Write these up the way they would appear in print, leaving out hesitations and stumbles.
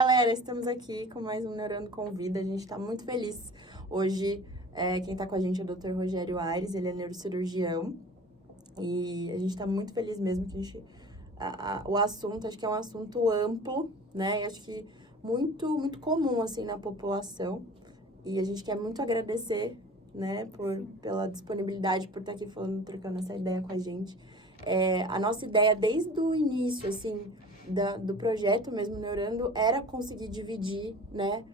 Galera, estamos aqui com mais um Neurando com Vida. A gente está muito feliz. Hoje, quem está com a gente é o Dr. Rogério Aires, ele é neurocirurgião. E a gente está muito feliz mesmo que o assunto, acho que é um assunto amplo, né? E acho que muito comum, assim, na população. E a gente quer muito agradecer, né, pela disponibilidade, por estar aqui falando, trocando essa ideia com a gente. A nossa ideia, desde o início, assim, do projeto mesmo Neurando, era conseguir dividir, né,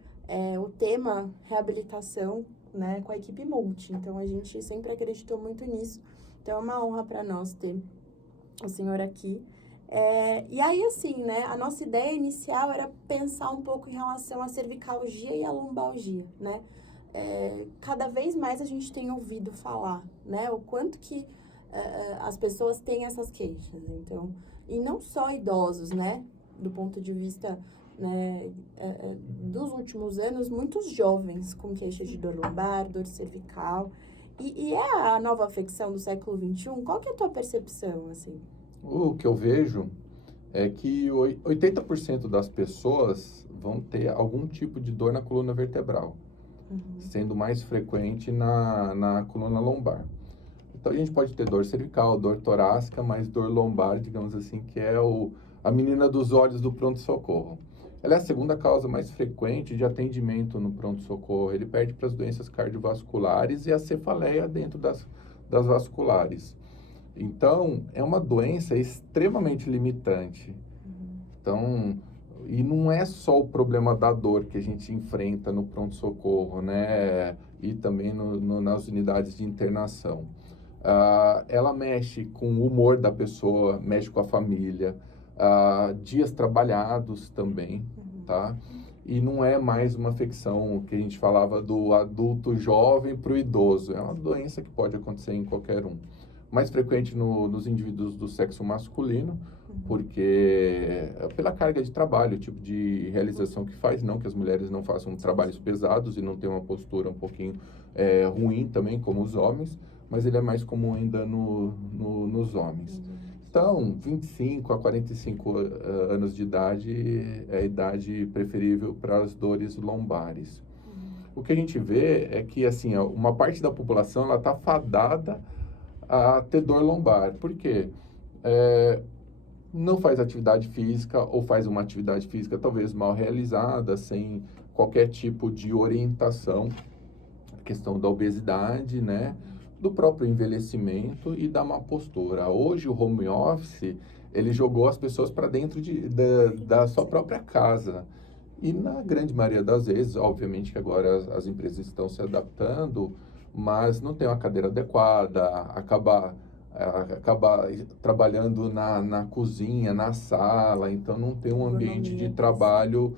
o tema reabilitação, né, com a equipe multi. Então, a gente sempre acreditou muito nisso. Então, é uma honra para nós ter o senhor aqui. E aí, assim, né, a nossa ideia inicial era pensar um pouco em relação à cervicalgia e à lombalgia, né? Cada vez mais a gente tem ouvido falar, né, o quanto que as pessoas têm essas queixas, então, e não só idosos, né, do ponto de vista, né, dos últimos anos, muitos jovens com queixas de dor lombar, dor cervical, e é a nova afecção do século XXI? Qual que é a tua percepção, assim? O que eu vejo é que 80% das pessoas vão ter algum tipo de dor na coluna vertebral, sendo mais frequente na coluna lombar. Então, a gente pode ter dor cervical, dor torácica, mas dor lombar, digamos assim, que é a menina dos olhos do pronto-socorro. Ela é a segunda causa mais frequente de atendimento no pronto-socorro. Ele perde para as doenças cardiovasculares e a cefaleia dentro das vasculares. Então, é uma doença extremamente limitante. Então, e não é só o problema da dor que a gente enfrenta no pronto-socorro, né? E também nas unidades de internação. Ela mexe com o humor da pessoa, mexe com a família, dias trabalhados também, tá? E não é mais uma afecção que a gente falava do adulto jovem para o idoso. É uma doença que pode acontecer em qualquer um. Mais frequente nos indivíduos do sexo masculino, porque pela carga de trabalho, o tipo de realização que faz, não que as mulheres não façam trabalhos pesados e não tenham uma postura um pouquinho ruim também, como os homens, mas ele é mais comum ainda nos homens. Então, 25 a 45 anos de idade é a idade preferível para as dores lombares. O que a gente vê é que, assim, uma parte da população ela está fadada a ter dor lombar. Por quê? Não faz atividade física ou faz uma atividade física talvez mal realizada, sem qualquer tipo de orientação. A questão da obesidade, né? Do próprio envelhecimento e da má postura. Hoje o home office, ele jogou as pessoas para dentro da sua própria casa. E na grande maioria das vezes, obviamente que agora as empresas estão se adaptando, mas não tem uma cadeira adequada, acaba trabalhando na cozinha, na sala, então não tem um ambiente de trabalho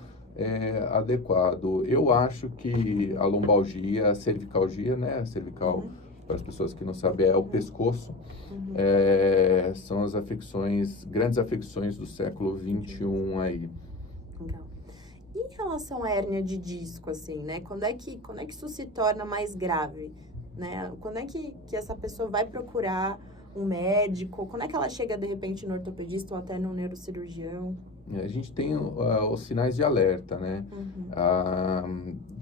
adequado. Eu acho que a lombalgia, a cervicalgia, né? A cervical, para as pessoas que não sabem, é o pescoço. São as grandes afecções do século XXI aí. Legal. E em relação à hérnia de disco, assim, né? Quando é que isso se torna mais grave, né? Quando é que essa pessoa vai procurar um médico? Quando é que ela chega, de repente, no ortopedista ou até no neurocirurgião? A gente tem os sinais de alerta, né?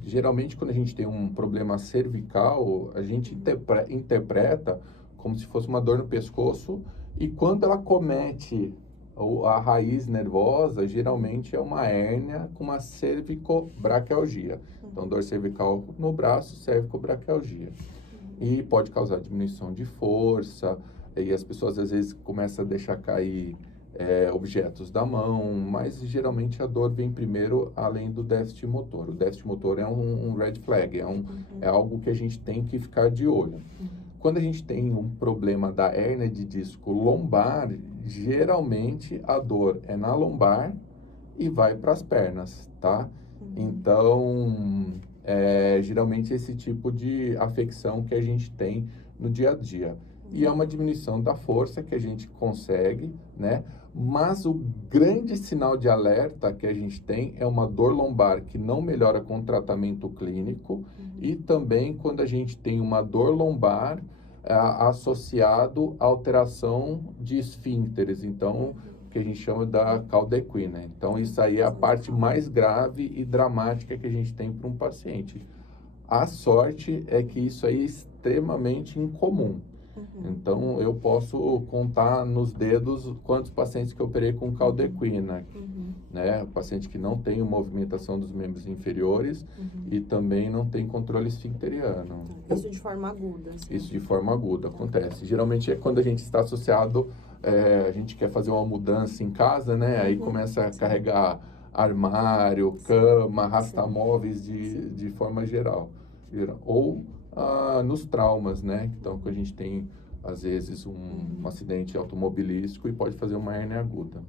Geralmente, quando a gente tem um problema cervical, a gente interpreta como se fosse uma dor no pescoço, e quando ela comete a raiz nervosa, geralmente é uma hérnia com uma cervicobraquialgia. Então, dor cervical no braço, cervicobraquialgia. E pode causar diminuição de força, e as pessoas às vezes começam a deixar cair objetos da mão, mas geralmente a dor vem primeiro além do déficit motor. O déficit motor é um red flag, é algo que a gente tem que ficar de olho. Quando a gente tem um problema da hérnia de disco lombar, geralmente a dor é na lombar e vai para as pernas, tá? Então, geralmente esse tipo de afecção que a gente tem no dia a dia. e é uma diminuição da força que a gente consegue, né? Mas o grande sinal de alerta que a gente tem é uma dor lombar que não melhora com tratamento clínico e também quando a gente tem uma dor lombar associado à alteração de esfíncteres, então, que a gente chama da cauda-equina. Então, isso aí é a parte mais grave e dramática que a gente tem para um paciente. A sorte é que isso aí é extremamente incomum. Então, eu posso contar nos dedos quantos pacientes que eu operei com cauda-equina, né? O paciente que não tem movimentação dos membros inferiores e também não tem controle esfincteriano. Isso de forma aguda. Assim. Isso de forma aguda acontece. Geralmente é quando a gente está associado, a gente quer fazer uma mudança em casa, né? Aí começa a carregar armário, cama, arrastar móveis de forma geral. Ou nos traumas, né? Então, que a gente tem, às vezes, um acidente automobilístico e pode fazer uma hérnia aguda.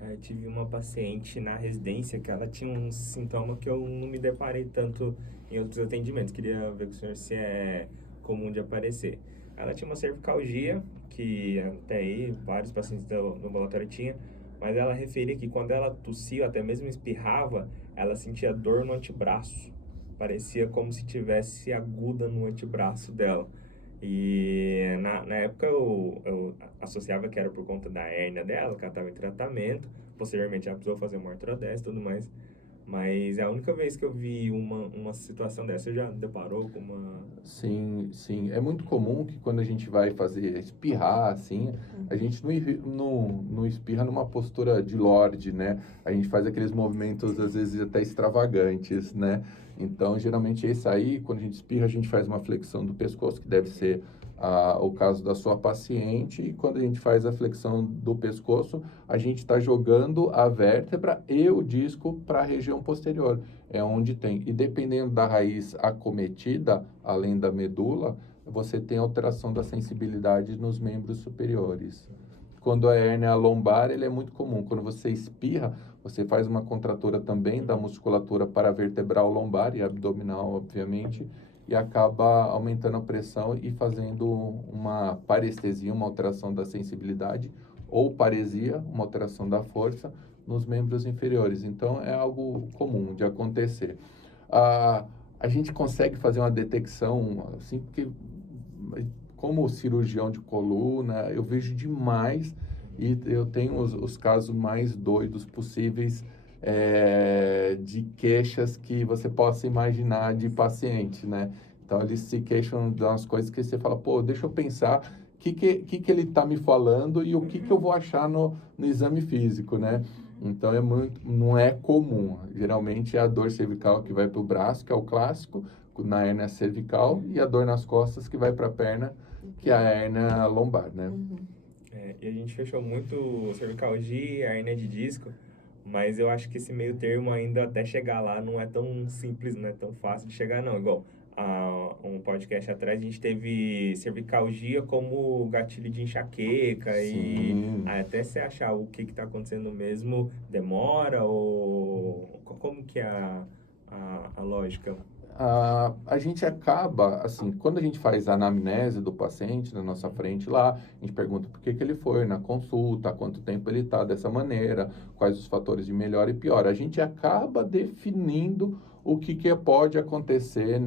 Eu tive uma paciente na residência que ela tinha um sintoma que eu não me deparei tanto em outros atendimentos. Queria ver com o senhor se é comum de aparecer. Ela tinha uma cervicalgia, que até aí vários pacientes do ambulatório tinham, mas ela referia que quando ela tossia, até mesmo espirrava, ela sentia dor no antebraço. Parecia como se tivesse aguda no antebraço dela. E na época eu associava que era por conta da hérnia dela, que ela estava em tratamento. Posteriormente ela precisou fazer uma artrodese e tudo mais. Mas é a única vez que eu vi uma situação dessa. Você já deparou com uma... Sim, sim. É muito comum que quando a gente vai fazer espirrar, assim, a gente não espirra numa postura de lorde, né? A gente faz aqueles movimentos, às vezes, até extravagantes, né? Então, geralmente, esse aí, quando a gente espirra, a gente faz uma flexão do pescoço, que deve ser o caso da sua paciente. E quando a gente faz a flexão do pescoço, a gente está jogando a vértebra e o disco para a região posterior. É onde tem. E dependendo da raiz acometida, além da medula, você tem alteração da sensibilidade nos membros superiores. Quando a hérnia lombar, ele é muito comum. Quando você espirra, você faz uma contratura também da musculatura paravertebral lombar e abdominal, obviamente, e acaba aumentando a pressão e fazendo uma parestesia, uma alteração da sensibilidade, ou paresia, uma alteração da força, nos membros inferiores. Então, é algo comum de acontecer. A gente consegue fazer uma detecção, assim, porque como cirurgião de coluna, eu vejo demais e eu tenho os casos mais doidos possíveis de queixas que você possa imaginar de paciente, né? Então, eles se queixam de umas coisas que você fala, pô, deixa eu pensar o que ele está me falando e o que eu vou achar no exame físico, né? Então, não é comum. Geralmente, é a dor cervical que vai para o braço, que é o clássico, na hérnia cervical, e a dor nas costas que vai para a perna, que é a hérnia lombar, né? E a gente fechou muito cervicalgia e a hérnia de disco, mas eu acho que esse meio termo ainda até chegar lá não é tão simples, não é tão fácil de chegar não. Igual um podcast atrás a gente teve cervicalgia como gatilho de enxaqueca. Sim. E até você achar o que está acontecendo mesmo, demora ou como que é a lógica? A gente acaba, assim, quando a gente faz a anamnese do paciente na nossa frente lá, a gente pergunta por que ele foi na consulta, há quanto tempo ele está dessa maneira, quais os fatores de melhor e pior. A gente acaba definindo o que pode acontecer,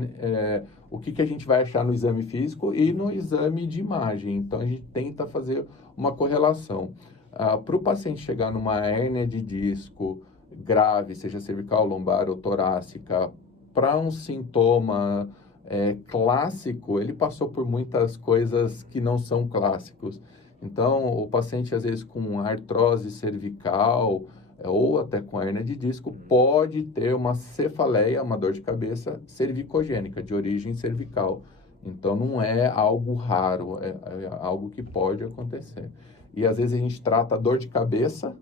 o que a gente vai achar no exame físico e no exame de imagem. Então, a gente tenta fazer uma correlação. Para o paciente chegar numa hérnia de disco grave, seja cervical, lombar ou torácica, para um sintoma clássico, ele passou por muitas coisas que não são clássicos. Então, o paciente, às vezes, com artrose cervical ou até com hérnia de disco, pode ter uma cefaleia, uma dor de cabeça cervicogênica, de origem cervical. Então, não é algo raro, é algo que pode acontecer. E, às vezes, a gente trata a dor de cabeça,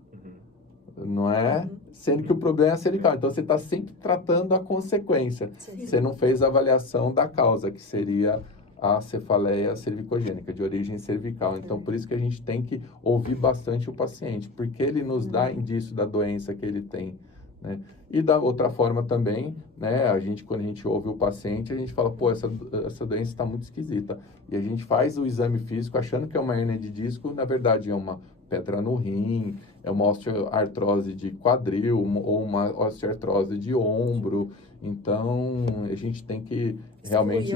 não é? Sendo que o problema é cervical. Então, você está sempre tratando a consequência. Sim. Você não fez a avaliação da causa, que seria a cefaleia cervicogênica, de origem cervical. Então, por isso que a gente tem que ouvir bastante o paciente, porque ele nos dá indício da doença que ele tem né? E da outra forma também, né, quando a gente ouve o paciente, a gente fala, pô, essa doença está muito esquisita. E a gente faz o exame físico achando que é uma hérnia de disco, na verdade é uma pedra no rim, é uma osteoartrose de quadril ou uma osteoartrose de ombro. Então, a gente tem que realmente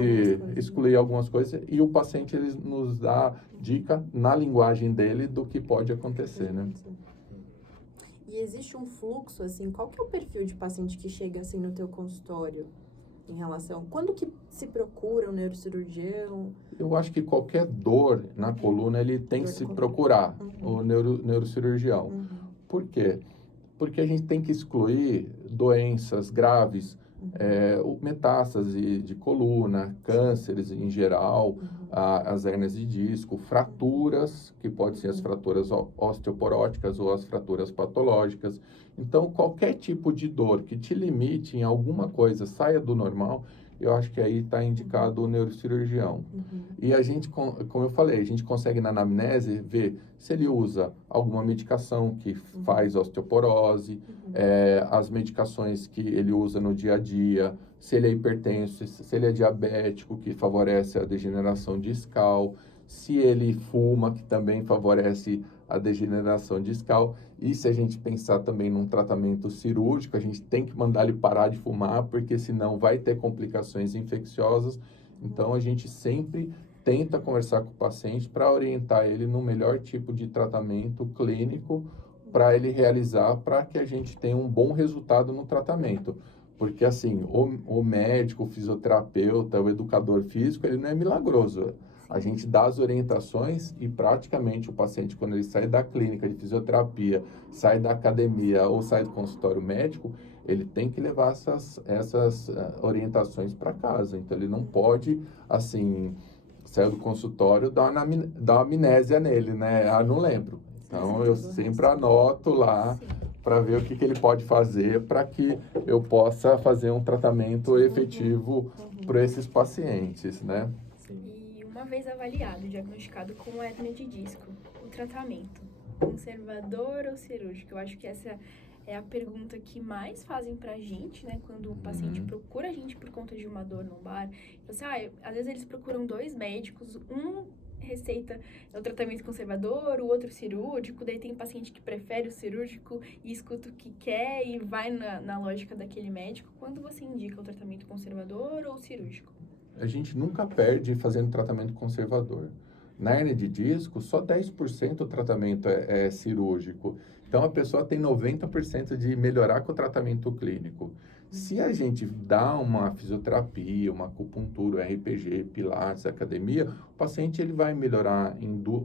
excluir algumas coisas e o paciente ele nos dá dica na linguagem dele do que pode acontecer, né? E existe um fluxo, assim, qual que é o perfil de paciente que chega, assim, no teu consultório em relação... Quando que se procura um neurocirurgião? Eu acho que qualquer dor na coluna, ele tem que se procurar o neurocirurgião. Por quê? Porque a gente tem que excluir doenças graves, metástase de coluna, cânceres em geral, as hérnias de disco, fraturas, que podem ser as fraturas osteoporóticas ou as fraturas patológicas. Então, qualquer tipo de dor que te limite em alguma coisa, saia do normal, eu acho que aí está indicado o neurocirurgião. E a gente, como eu falei, a gente consegue na anamnese ver se ele usa alguma medicação que faz osteoporose, as medicações que ele usa no dia a dia, se ele é hipertenso, se ele é diabético, que favorece a degeneração discal, se ele fuma, que também favorece a degeneração discal. E se a gente pensar também num tratamento cirúrgico, a gente tem que mandar ele parar de fumar, porque senão vai ter complicações infecciosas. Então, a gente sempre tenta conversar com o paciente para orientar ele no melhor tipo de tratamento clínico para ele realizar, para que a gente tenha um bom resultado no tratamento. Porque, assim, o médico, o fisioterapeuta, o educador físico, ele não é milagroso. A gente dá as orientações e praticamente o paciente, quando ele sai da clínica de fisioterapia, sai da academia ou sai do consultório médico, ele tem que levar essas orientações para casa. Então, ele não pode, assim, sair do consultório, dar uma amnésia nele, né? Ah, não lembro. Então, eu sempre anoto lá para ver o que ele pode fazer para que eu possa fazer um tratamento efetivo para esses pacientes, né? E uma vez avaliado, diagnosticado com hérnia de disco, o tratamento, conservador ou cirúrgico? Eu acho que essa é a pergunta que mais fazem pra gente, né? Quando o paciente procura a gente por conta de uma dor lombar. Assim, às vezes eles procuram 2 médicos, um receita o tratamento conservador, o outro cirúrgico, daí tem paciente que prefere o cirúrgico e escuta o que quer e vai na lógica daquele médico. Quando você indica o tratamento conservador ou cirúrgico? A gente nunca perde fazendo tratamento conservador. Na hérnia de disco, só 10% do tratamento é cirúrgico. Então, a pessoa tem 90% de melhorar com o tratamento clínico. Se a gente dá uma fisioterapia, uma acupuntura, RPG, pilates, academia, o paciente ele vai melhorar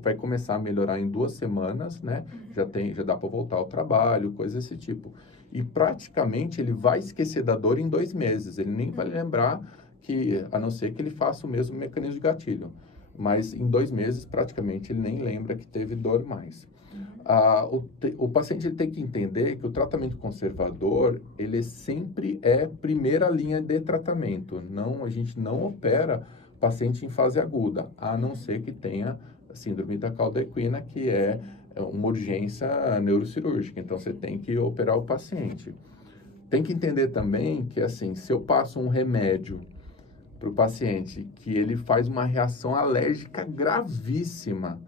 vai começar a melhorar em 2 semanas, né? Já dá para voltar ao trabalho, coisa desse tipo. E praticamente ele vai esquecer da dor em 2 meses. Ele nem vai lembrar a não ser que ele faça o mesmo mecanismo de gatilho. Mas em 2 meses, praticamente, ele nem lembra que teve dor mais. O paciente ele tem que entender que o tratamento conservador, ele sempre é primeira linha de tratamento. A gente não opera paciente em fase aguda, a não ser que tenha síndrome da cauda equina, que é uma urgência neurocirúrgica. Então, você tem que operar o paciente. Tem que entender também que, assim, se eu passo um remédio para o paciente que ele faz uma reação alérgica gravíssima,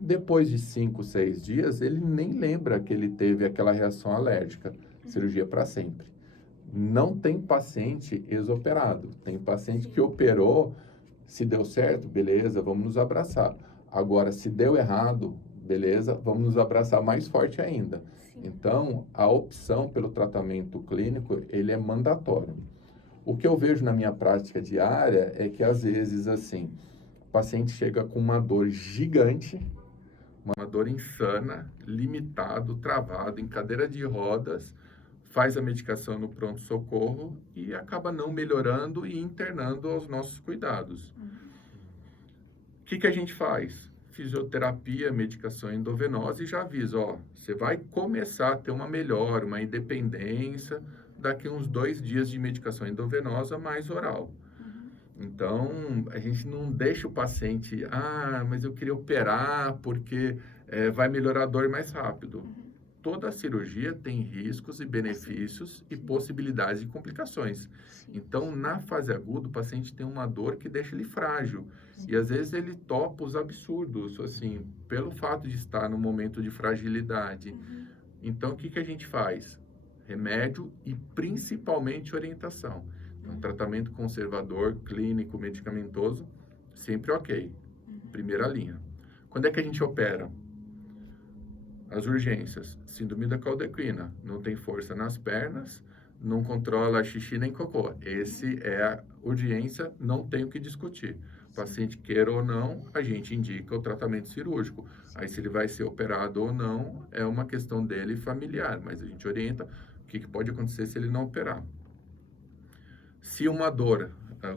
depois de 5, 6 dias, ele nem lembra que ele teve aquela reação alérgica. Cirurgia para sempre. Não tem paciente exoperado. Tem paciente que operou, se deu certo, beleza, vamos nos abraçar. Agora, se deu errado, beleza, vamos nos abraçar mais forte ainda. Então, a opção pelo tratamento clínico, ele é mandatório. O que eu vejo na minha prática diária é que, às vezes, assim, o paciente chega com uma dor gigante, uma dor insana, limitado, travado, em cadeira de rodas, faz a medicação no pronto-socorro e acaba não melhorando e internando aos nossos cuidados. O que a gente faz? Fisioterapia, medicação endovenosa e já avisa, você vai começar a ter uma melhora, uma independência daqui a uns 2 dias de medicação endovenosa mais oral. Então, a gente não deixa o paciente, mas eu queria operar porque vai melhorar a dor mais rápido. toda cirurgia tem riscos e benefícios e possibilidades de complicações. Então, na fase aguda, o paciente tem uma dor que deixa ele frágil. E às vezes ele topa os absurdos, assim, pelo fato de estar no momento de fragilidade. Então, o que a gente faz? Remédio e principalmente orientação. Então, tratamento conservador, clínico, medicamentoso, sempre ok. Primeira linha. Quando é que a gente opera? As urgências. Síndrome da caldequina. Não tem força nas pernas, não controla xixi nem cocô. Esse é a urgência, não tem o que discutir. O paciente queira ou não, a gente indica o tratamento cirúrgico. Aí se ele vai ser operado ou não, é uma questão dele familiar, mas a gente orienta o que pode acontecer se ele não operar. Se uma dor,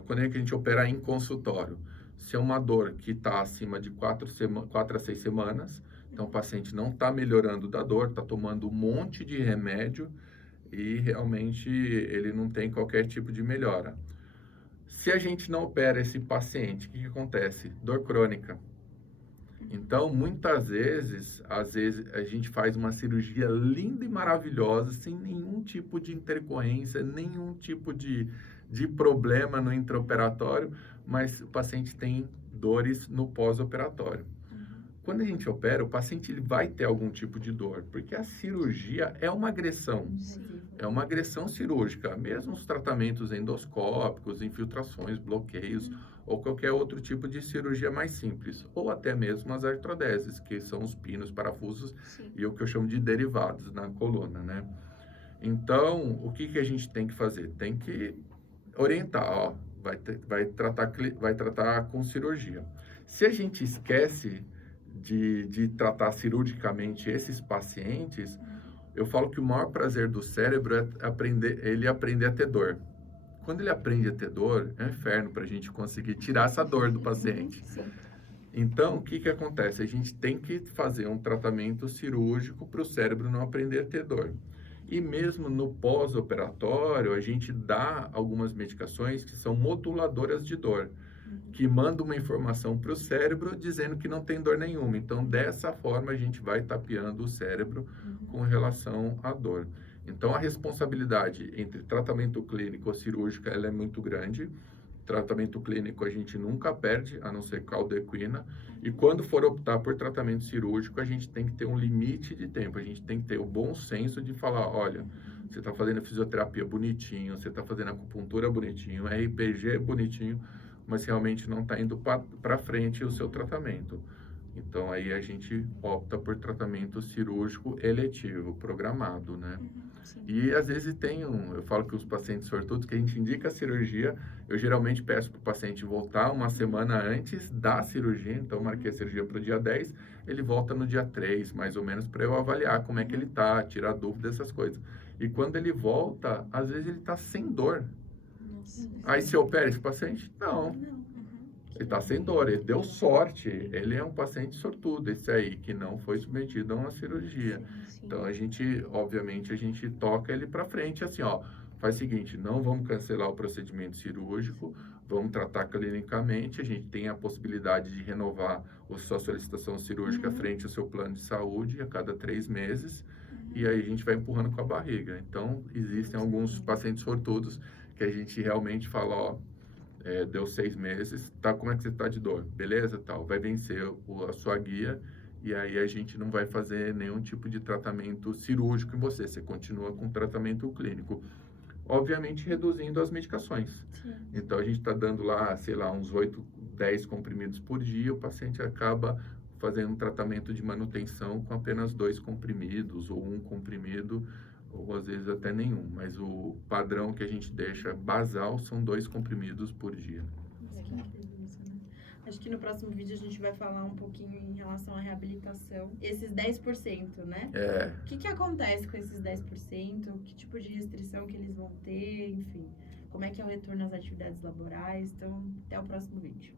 quando é que a gente opera em consultório? Se é uma dor que está acima de 4 a 6 semanas, então o paciente não está melhorando da dor, está tomando um monte de remédio e realmente ele não tem qualquer tipo de melhora. Se a gente não opera esse paciente, o que acontece? Dor crônica. Então, muitas vezes, às vezes, a gente faz uma cirurgia linda e maravilhosa, sem nenhum tipo de intercorrência, nenhum tipo de problema no intraoperatório, mas o paciente tem dores no pós-operatório. Quando a gente opera, o paciente ele vai ter algum tipo de dor, porque a cirurgia é uma agressão. É uma agressão cirúrgica. Mesmo os tratamentos endoscópicos, infiltrações, bloqueios, ou qualquer outro tipo de cirurgia mais simples. Ou até mesmo as artrodeses, que são os pinos, parafusos e o que eu chamo de derivados na coluna, né? Então, o que a gente tem que fazer? Tem que orientar, ó, vai tratar com cirurgia. Se a gente esquece de tratar cirurgicamente esses pacientes, eu falo que o maior prazer do cérebro é aprender a ter dor. Quando ele aprende a ter dor, é um inferno para a gente conseguir tirar essa dor do paciente. Então, o que acontece? A gente tem que fazer um tratamento cirúrgico para o cérebro não aprender a ter dor. E mesmo no pós-operatório, a gente dá algumas medicações que são moduladoras de dor, que mandam uma informação para o cérebro dizendo que não tem dor nenhuma. Então, dessa forma, a gente vai tapeando o cérebro com relação à dor. Então, a responsabilidade entre tratamento clínico ou cirúrgico, ela é muito grande. Tratamento clínico a gente nunca perde, a não ser caldequina. E quando for optar por tratamento cirúrgico, a gente tem que ter um limite de tempo. A gente tem que ter o bom senso de falar, olha, você está fazendo fisioterapia bonitinho, você está fazendo acupuntura bonitinho, RPG bonitinho, mas realmente não está indo para frente o seu tratamento. Então, aí a gente opta por tratamento cirúrgico eletivo, programado, né? E às vezes eu falo que os pacientes sortudos, que a gente indica a cirurgia, eu geralmente peço para o paciente voltar uma semana antes da cirurgia, então eu marquei a cirurgia para o dia 10, ele volta no dia 3, mais ou menos, para eu avaliar como é que ele está, tirar dúvidas, essas coisas. E quando ele volta, às vezes ele está sem dor. Aí se opera esse paciente? Não. Ele está sem dor, ele deu sorte, ele é um paciente sortudo, esse aí, que não foi submetido a uma cirurgia. Então, obviamente, a gente toca ele para frente, assim, ó, faz o seguinte, não vamos cancelar o procedimento cirúrgico, vamos tratar clinicamente, a gente tem a possibilidade de renovar a sua solicitação cirúrgica frente ao seu plano de saúde a cada 3 meses, e aí a gente vai empurrando com a barriga. Então, existem alguns pacientes sortudos que a gente realmente fala, ó, deu 6 meses, tá, como é que você tá de dor? Beleza, tal, vai vencer a sua guia e aí a gente não vai fazer nenhum tipo de tratamento cirúrgico em você, você continua com tratamento clínico. Obviamente reduzindo as medicações. Então a gente está dando lá, sei lá, uns 8, 10 comprimidos por dia, o paciente acaba fazendo um tratamento de manutenção com apenas 2 comprimidos ou 1 comprimido, ou às vezes até nenhum, mas o padrão que a gente deixa basal são 2 comprimidos por dia. Acho que no próximo vídeo a gente vai falar um pouquinho em relação à reabilitação. Esses 10%, né? O que acontece com esses 10%? Que tipo de restrição que eles vão ter? Enfim, como é que é o retorno às atividades laborais? Então, até o próximo vídeo.